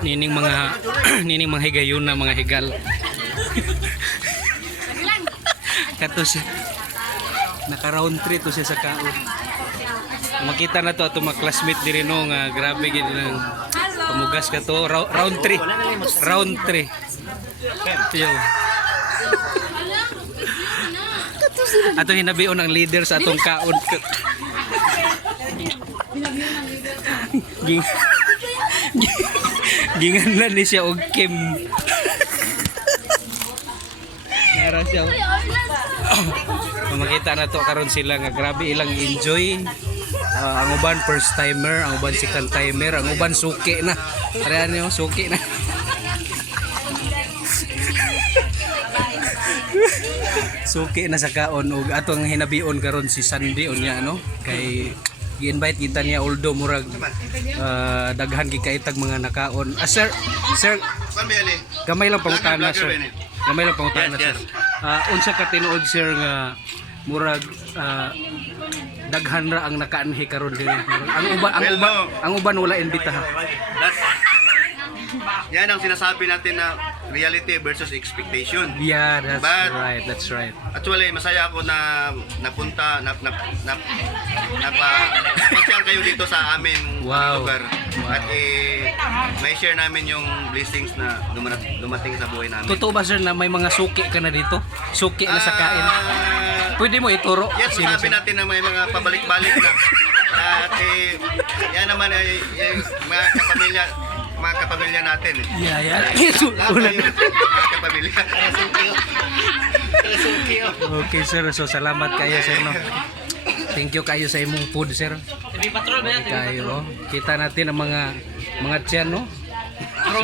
Nining mga nining mga higayon na mga higal. Kato siya. Naka round 3 to siya sa kaon. Makita na to ato mga classmate diri no nga grabe gid lang pamugas ka to round 3. Round 3. Tiyo. Ato hinabion ang leader sa atong kaon. Ginganlan ni siya og Kim. Nara siya. Makita na to karon sila nga grabe ilang enjoy. Ang uban first timer, ang uban second timer, ang uban suki na. Parehan niyo suki na. Suki na sa kaon ug atong hinabion karon si Sandy unya no kay gi-invite kita niya although murag daghan gikaitag mga nakaon. Sir, gamay lang pangutana sir. Gamay lang pangutana sir. Unsa ka tinuod sir nga murag daghan ra ang nakaanhi karon dinhi. Ang uban wala imbitaha. Yan ang sinasabi natin na reality versus expectation. Yeah, that's right. Actually, masaya ako na napunta, napasyal kayo dito sa amin lugar. At may share namin yung blessings na dumating sa buhay namin. Totoo ba sir na may mga suki ka na dito? Suki na sa kain? Pwede mo ituro? Yes, sabi natin na may mga pabalik-balik na. At yan naman ay mga kapamilya natin. Yeah. Mga kapamilya. Okay sir, so salamat kayo sir no. Thank you kayo sa imong food sir. Kayo, kita natin ang mga tiyan no. So,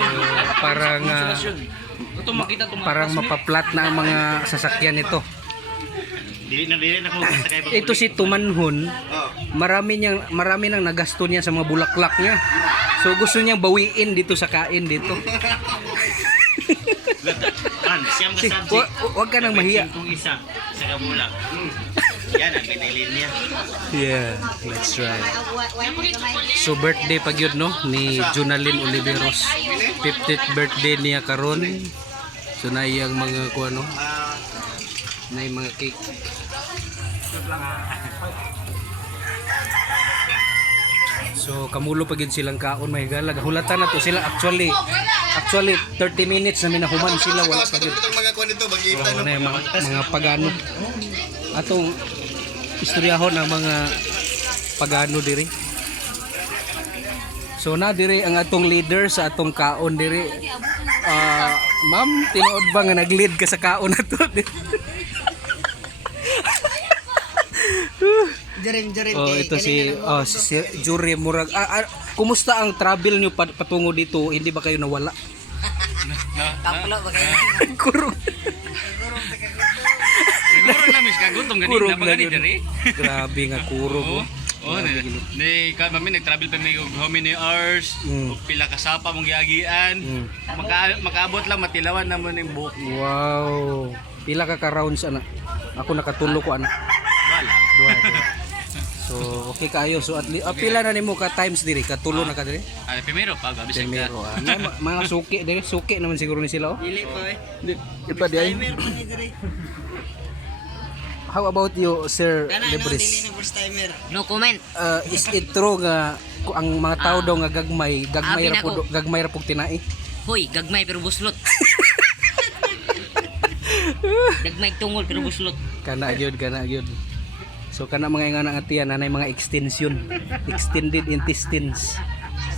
parang mapaplat na ang mga sasakyan nito. Ito si Tumanhon, marami nang nagasto niya sa mga bulaklak niya. So gusto niyang bawiin dito sa kain dito. Huwag ka nang mahiya. Kung isa sa kabulak. Yan ang pinili niya. Yeah, that's right. So birthday pag yun no ni Jonalyn Oliveros. 50th birthday niya karon. So na iyang mga kuano. Na yung mga cake. So kamulo pa gid silang kaon may galag. Hulatan na to sila actually 30 minutes na minahuman sila wala pa gid. Mga kuan dito bagitan no. Mga pagano. Atong istoryahon ng mga pagano diri. So na diri ang atong leader sa atong kaon diri. Ma'am, tinuod ba nga nag-lead ka sa kaon na to? Ito si Jury Murag. Kumusta ang travel nyo patungo dito? Hindi ba kayo nawala? Kaplo ba kayo? Kurong. Siguro na mis kagutom Kurong ganito na na diri. Grabe nga kurong. Ni kami nag-travel pa may how many hours, pila ka sapa mong giagian. Makaabot lang matilawan naman yung buhok. Wow. Pila ka rounds ana? Ako nakatulo ko ana. Dua. So okay kayo. So at least pila na nimo ka times diri? Katulo na ka diri? Primero pa gabi sa Primero. Mga suki diri, suki naman siguro ni sila oh. Dili po eh. Di pa di ay. How about you, Sir Lebris? Dili na first timer. No comment. Is it true nga ang mga tao daw nga gagmay ra pug tinai? Hoy, gagmay pero buslot. Gagmay tungol pero buslot. Kana gyud. So kana mga ingana nga tiyan nanay mga extension, extended intestines.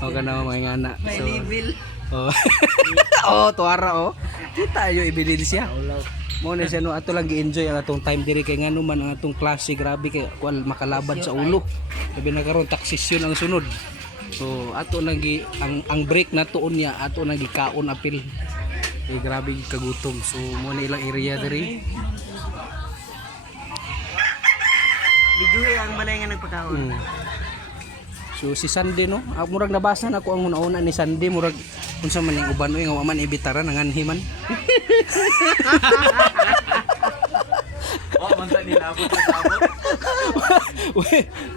O kana mga ingana. So tuara oh. Kita yo ebidensya. Mo na siya no ato lang gi-enjoy ang atong time diri kay ngano man ang atong klase grabe kay kuan makalaban sa ulo. Sabi na karon taksisyon ang sunod. So ato nang ang break na tuon niya ato nang gikaon apil. Grabe kagutom. So mo na ilang area diri. Biduhe ang balay nga nagpakaon. So si Sandy no, murag nabasa na ako ang una ni Sandy murag unsa man ning uban nga wa man ibitaran ang anhiman. Oh, man sa nila abot sa abot.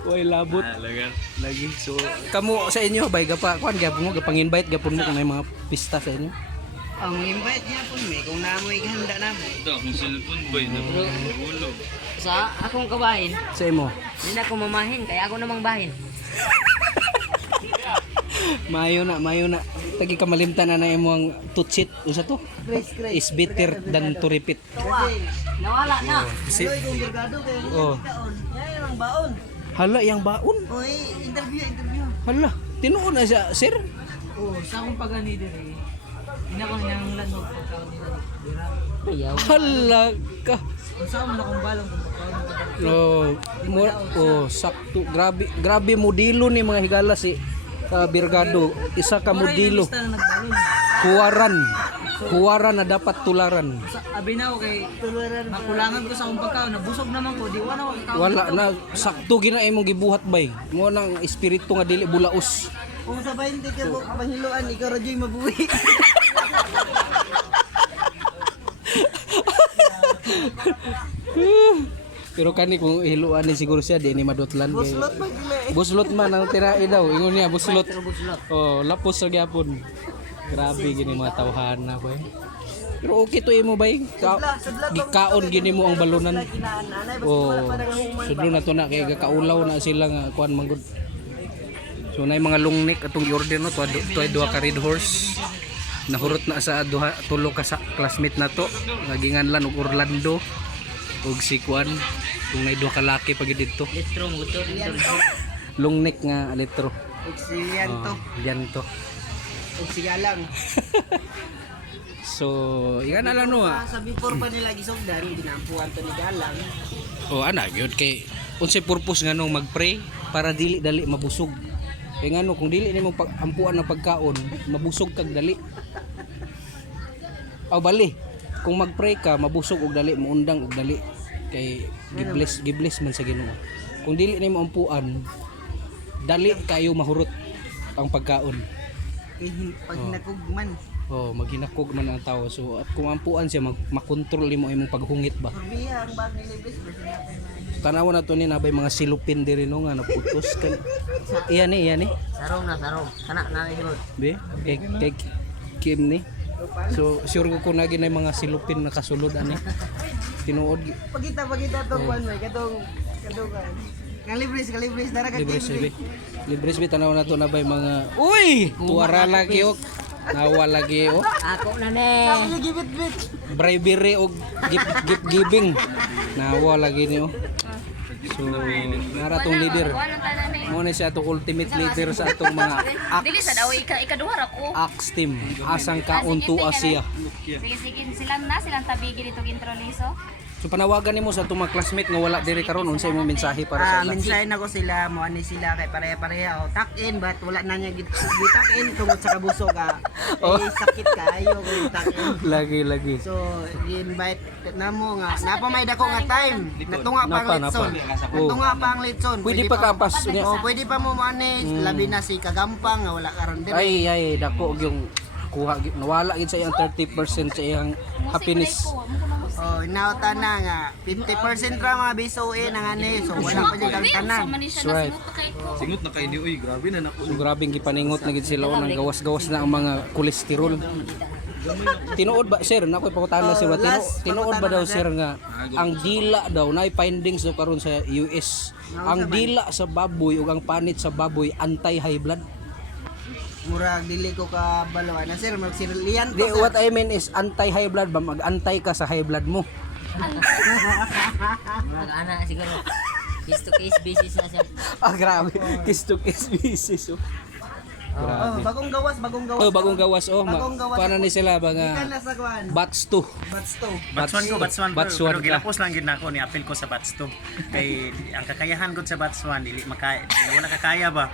Uy, labot. Lagar. Lagi. So, kamo sa inyo, bay, gapa, kuan, gapon mo, gapang-invite, gapon mo kung may mga pista sa inyo. Ang invite niya po may kung namoy handa na mo. Ito akong cellphone boy na ulo. Sa akong kabahin, Sa imo. hindi na ako mamahin, kaya ako namang bahin. Mayo na. Tagi kamalimtan na imo ang tutsit. Usa to? Grace. Is better than to repeat. Kasi, Nawala na. Si, aloy kong gargado kayo. oh. Kaon. Yan ang baon. Hala, yang baon. Oy, interview. Hala, tinuon na siya, sir. Oh, sa akong pagani dire. Inakon niyang lanog pagkaon nila. Dira. Ayaw. Hala ka. Sa akong akong balong kung pagkaon nila. Sakto. Grabe modelo ni mga higala si Birgado. Isa ka modelo. Basta na nagbalon. Kuwaran na dapat tularan. Sa abinaw kay tuluran makulangan ko sa akong pagkaon. Nabusog naman ko. Di wala ko pagkaon. Wala na, sakto gina imong gibuhat bay. Mo nang espiritu nga dili bulaos. Kung sa 20 ka po panghiluan, ikaw radyo'y mabuhi. Pero kani kung hiluan ni siguro siya di ni madutlan kay. Buslot magila eh. Buslot man ang tirae daw. Ingon niya buslot. Buslot. Oh, lapos sa gyapon. Grabe gini mga tawhana ko eh. Pero okay to imo bay. Gikaon gini mo ang balunan. Oh, sudlo na to na kay gakaulaw na sila nga kuan manggod. So nay mga lungnik atong i-order no to duha ka red horse. Nahurot na sa tulo ka sa classmate na to. Naginganlan og Orlando ug si kuan kung nay duha ka laki pag didto. Litro motor. Lungnik nga litro. Uksilian to. Yan to. Uksigalang. So, yan na lang no. Sa before pa nila gisogdan, ginampuan to ni Galang. O ana gyud kay unsay purpose nga nung mag-pray para dili dali mabusog. Kay ngano kung dili nimo ampuan ng pagkaon, mabusog kag dali. Aw bali, kung mag-pray ka mabusog og dali, muundang og dali kay gibless man sa Ginoo. Kung dili nimo ampuan, dali kayo mahurot ang pagkaon. Pag hinakugman. Oh, maghinakog man ang tao. So at kung ampuan siya makontrol nimo imong paghungit ba. Surbiya ang bag ni Libis. Tanawa na to ni nabay mga silupin diri no nga naputos kan. Iyan ni. Sarong. Kana na ni Lord. Be, kay Kim ni. So sure ko na ginay mga silupin na kasulod ani. Tinuod. Pagita to kuan may katong Kalibris dara ka Libres be tanawa na to nabay mga uy, tuwara lagi ok. Nawa lagi ok. Ako na ne. Sabi gibit Bribery og gift giving. Nawa lagi ni ok. So, nara tong leader. Mo na siya tong ultimate leader sa atong mga Dili sa daw ikaduhar ako. Axe team. Asang kaon to Asia. Sige silang tabigi dito introliso. So panawagan nimo sa atong mga classmate nga wala diri karon unsay imong mensahe para sa ila? minsan ako sila mo ani sila kay pareha-pareha o tuck in but wala na niya gituck in tungod sa kabusog sakit kayo kung tuck in. Lagi. So, i-invite namo nga napa may dako nga time. Natunga pa ang litson. Natunga pa ang litson. Pwede pa kapas unya. Oh, pwede pa mo ani labi na si Kagampang nga wala karon diri. Ay dako yung kuha nawala gid sa iyang 30% sa iyang happiness. Oh, inauta na nga 50% ra mga BSOE nang ani. So wala pa di kang tanan. That's right. Singot na kay ni uy, grabe na nako. So grabing gipaningot na gid sila unang gawas-gawas na ang mga kolesterol. Tinuod ba sir nakoy pakutana sir tinuod ba daw sir nga ang dila daw nay findings daw karon sa US. Ang dila sa baboy ug ang panit sa baboy anti high blood. Murag dili ko ka balawan na sir magsirilian Di, what I mean is anti-high blood ba? Mag-antay ka sa high blood mo. Ana siguro. Case to case basis na siya. Grabe. Kiss to kiss basis. Oh. Oh, bagong gawas. Oh, bagong gawas. Oh, Bagong gawas. paano ni sila ba Ikan nga? na sa kuan. Bats 2. Bats to. Batch 1 Batch pero 1 ka. gilapos lang gid nako ni apil ko sa batch 2 kay ang kakayahan gud sa batch 1 dili wala kakaya ba.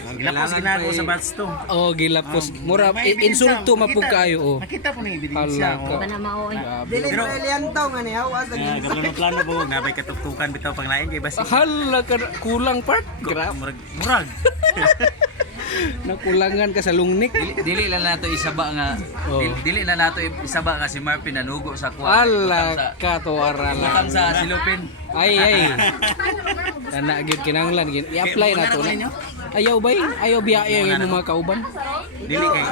Gilapos ginako sa batch 2. Oh, gilapos. Mura, insulto mapug kayo. Oh. Nakita po ni Hala ebidensya. ka. Ba na mao. Dili brilliant to nga ni awas lagi. Gabano plano po nabay katuktukan bitaw panglain kay basi. Hala ka. Kulang part. Grabe. Murag. Nakulangan ka sa lungnik. Dili lang nato isaba nga. Oh. Dili na nato isaba nga si Marvin nanugo sa kuha. Hala ka to Utang aralan. sa silupin. Ay. Kana gyud kinahanglan i-apply na to. Ayaw bay, ayaw biyahe yung mga kauban. Dili kay.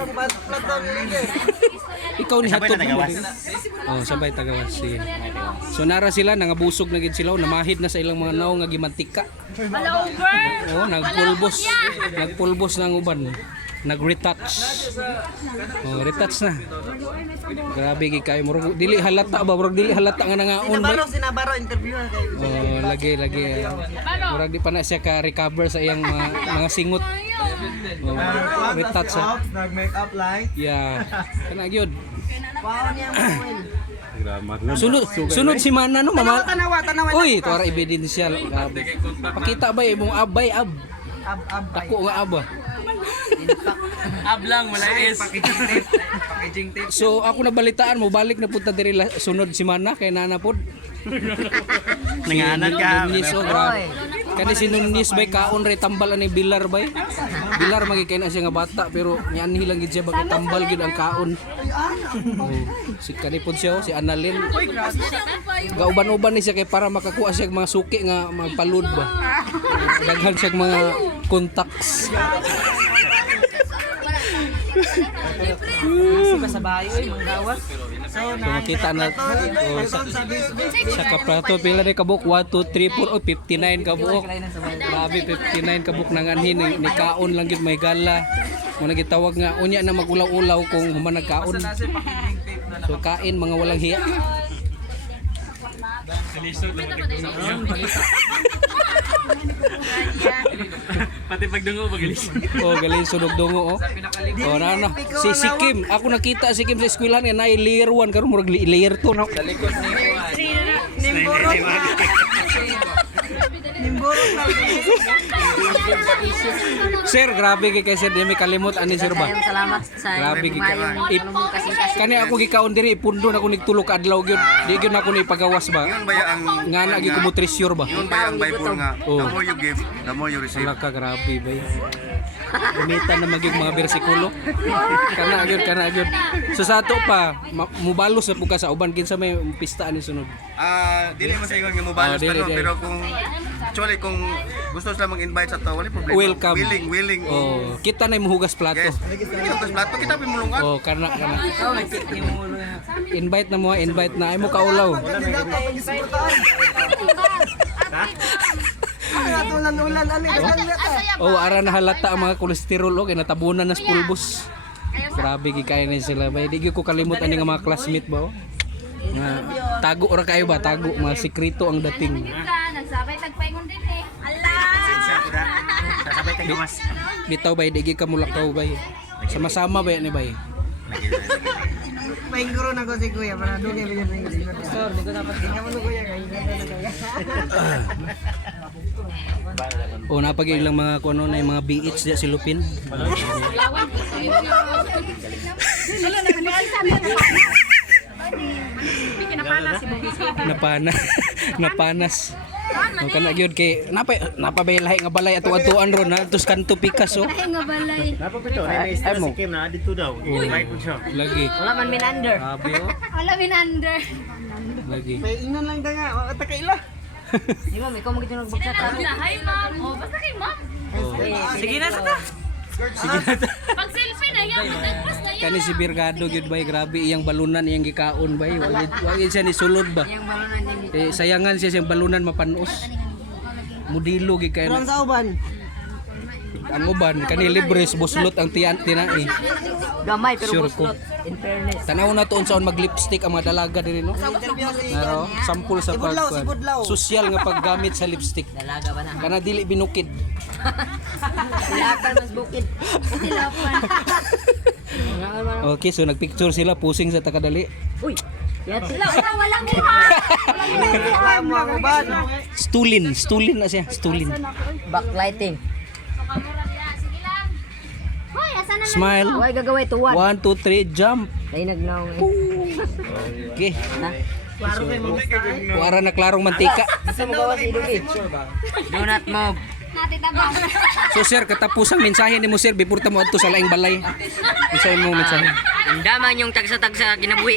Ikaw ni Sabay hatod na mo. tagawas. Oh, sabay tagawas. Sige. So nara sila nangabusog na gid sila, namahid na sa ilang mga naong nga gimantika. Wala over. Oh, nagpulbos. Nagpulbos ng uban. Nag-retouch. Oh, retouch na. Grabe gid kayo murag dili halata ba, murag dili halata nga nangaon ba. Sinabaro interview kay Oh, lagi. Murag di pa na siya ka recover sa iyang mga singot. Oh, retouch. nag-makeup light. Yeah. Kana gyud. Wow niya mo. Sunod si Mana no, mama. Tanawa. Uy, tuara ebidensya. Grabe. Pakita ba imong abay ab. Ab. Dako nga aba. Ablang wala is. Packaging tape. So ako nabalitaan mo balik na punta diri sunod si Mana kay nana pod. Nanganan ka. Nunis oh, grabe. Kani si Nunis bay kaon ray tambal ani Bilar bay. Bilar magikay na siya nga bata pero nianhi lang gid siya bagay tambal gid ang kaon. Oh, si kani pod siya oh, si Annalyn. Gauban-uban ni siya kay para makakuha siya mga suki nga magpalud ba. Daghan siya mga contacts. Sa bayo manggawas. So Makita na oh, sa kaplato pila ni kabuk 1 2 3 4 oh 59 kabuk. Grabe 59 kabuk nang anhin ni kaon lang gid may gala. Mo nagitawag nga unya na magulaw-ulaw kung human nagkaon. So kain mga walang hiya. Pati pagdungo magalis. Oh galing sunog dungo oh. Oh na. Si Sikim, ako nakita si Sikim sa eskwelahan nga nay layer 1 karon murag layer 2 no. Sir, grabe kay Sir di may kalimot ani sir ba. Salamat sa Grabe gid ka. tulong kasing-kasing. Kani ako gikaon diri ipundo na ko nigtulo ka adlaw gyud. Di gyud na ko ni pagawas ba. Yun ba ya ang Nga na gyud ko mo treasure ba. yun ba ang Bible nga Oh. the more you give, the more you receive. Wala ka grabe ba. Gamitan na magig mga bersikulo. Kana gyud. So sa ato pa mubalos na pud ka sa uban kinsa may pista ani sunod. Dili man sa ingon nga mobalos dili, dili. pero kung actually kung gusto sila mag-invite sa to, wala problema. Welcome. Willing. Oh, kita na muhugas plato. Yes. Kita plato kita pimulungan. Oh, kana. Invite na mo, invite na. Ay mo kaulaw. Oh, ara na halata ang mga kolesterol o kay natabunan na sa pulbos. Grabe gi kay na sila ba. Di gyud ko kalimot ani nga mga classmate ba. Oh. Nga tago ra kayo ba? Tago mga sekreto ang dating. Nagsabay tagpaingon din eh. Sasabay tayo mas. Bitaw bay di gyud ka mulakaw bay. Sama-sama ba ni bay? Painguro na ko si Kuya para dugay bilhin ng siguro. Sir, di ko dapat tingnan mo Kuya kay. O napagay lang mga kuno na yung mga BH diya si Lupin. Napanas. Ang kana gyud kay napabay lahi nga balay ato-atuan ron na tus kanto pikas oh. Ay nga balay. Napapito, may isda si Kim na dito daw. Invite mo siya. Lagi. Wala man minander. Grabe oh. Wala minander. Lagi. Paingon lang ta nga, ta kaila. Di mo, ikaw mo gito nagbagsak. Hi ma'am. Oh, basta kay ma'am. Sige na sa ta. Pag selfie na yan, mag-post na yan. Kani si Birgado gyud bay grabe iyang balunan iyang gikaon bay. Wagi siya ni sulod ba. Yung balunan din. Eh sayangan siya siyang balunan mapanos. Modelo gid kay Ang sa uban. ang uban kani libres buslot ang tiyan tinai. Gamay pero Sure ko. buslot. In fairness. Tanaw na tuon sa mag-lipstick ang mga dalaga diri no. Naro, sample sa pag social nga paggamit sa lipstick. Dalaga ba na? Kana dili binukid. Silakan mas bukid. Okay, so nagpicture sila pusing sa takadali. Uy, yan sila. Walang muha. Mga uban. Stulin na siya, stulin. Backlighting. Sige lang. Hoy, asa na Smile. Huwag gagawin tuwan. 1 2 3 jump. Ay nagnaw eh. Okay. Ha? Wara na klarong mantika. Gusto mo gawa si Dugi? Do not move. natin tabang. So sir, katapusang mensahe ni mo sir before ta mo adto sa laing balay. Isa mo mensahe. Indaman yung tagsa-tagsa kinabuhi.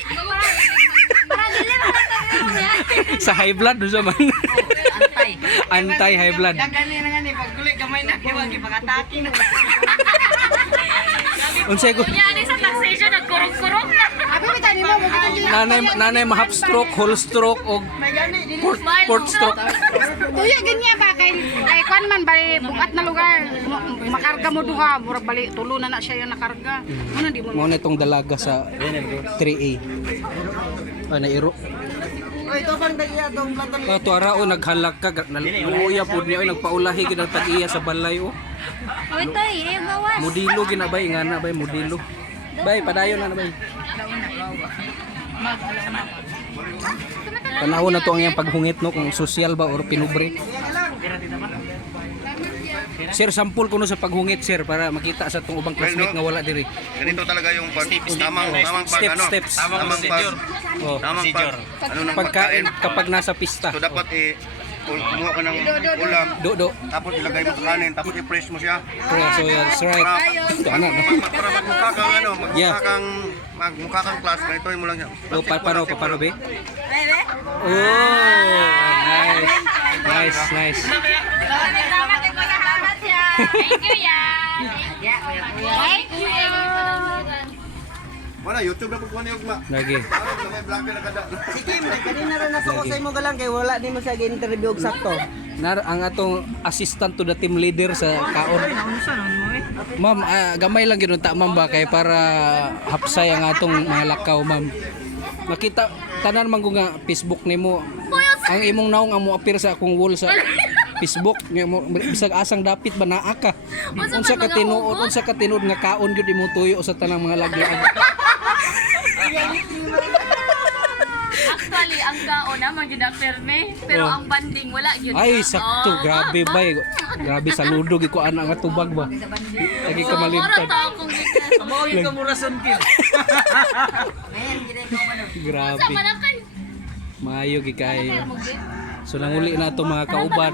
Para dili mo na tayo. Sa high blood do sa man. Antay. Anti-high blood. Gagani na nga ni pagkulit gamay na kay wagi pakataki na. Unsay ko? Kunya ni sa taxation nagkurog-kurog na. Abi bitan mo mo Nanay ma half stroke, whole stroke og fourth stroke. Tuya ganyan ba kay kwan man bali bukat na lugar makarga mo duha murag bali tulo na siya yung nakarga. Ano di mo Mo na itong dalaga sa 3A. Nairo. Oy, to bang dagiya tong platon. Kato arao naghalak ka naluya pud niya nagpaulahi gid ang tag-iya sa balay o. Uy, toy, gawas. Modilo ginabay nga na bay modilo. Bay padayon na bay. Tanawon na to ang iyang paghungit no kung social ba or pinubre. Sir, sample ko no sa paghungit sir para makita sa tong ubang classmate nga wala diri. Ganito talaga yung tamang pag Steps. tamang pag Oh. tamang pag ano ng Pagkain kapag nasa pista. So dapat kumuha ka ng ulam, Do. tapos ilagay mo sa kanin, tapos i-press mo siya. So that's right. Ito ana. Para magmukha kang ano, Yeah. magmukha kang class, ganito mo lang yan. Do paano be? Oh, nice. Salamat ya. Thank you ya. Thank you. Wala, YouTube na pagkuhan niyo ugma. Lagi. Parang sa may vlog na kada. Si Kim, kanina ra nasuko sa imo galang kay wala di mo sa interview og sakto. Ang atong assistant to the team leader sa kaon. Ma'am, gamay lang gyud ta ma'am ba kay para hapsay ang atong mga lakaw ma'am. Makita tanan man ko nga Facebook nimo. Ang imong naong amo appear sa akong wall sa Facebook nga mo bisag asang dapit ba naa ka. Unsa ka tinuod nga kaon gyud imo tuyo sa tanang mga lagyan. Actually, ang kaon naman yun ang perme, pero ang banding wala yun. Ay sakto grabe bay. Grabe saludo gyud ko ana nga tubag ba. Lagi ka malintad. akong gikas. ka mo rason kin. Grabe. Sama na kayo. Maayo gi kayo. So nanguli na to mga kauban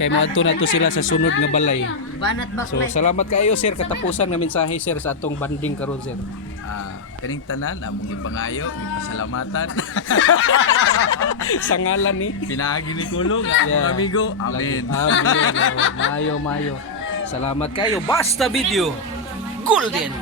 kay maadto na to sila sa sunod nga balay. Banat So salamat kayo sir katapusan nga mensahe sir sa atong banding karon sir. Kaning tanan among ipangayo, ipasalamatan. Sa ngalan ni Pinaagi ni Kulong, among amigo. Amen. Amen. Mayo. Salamat kayo. Basta video. Golden.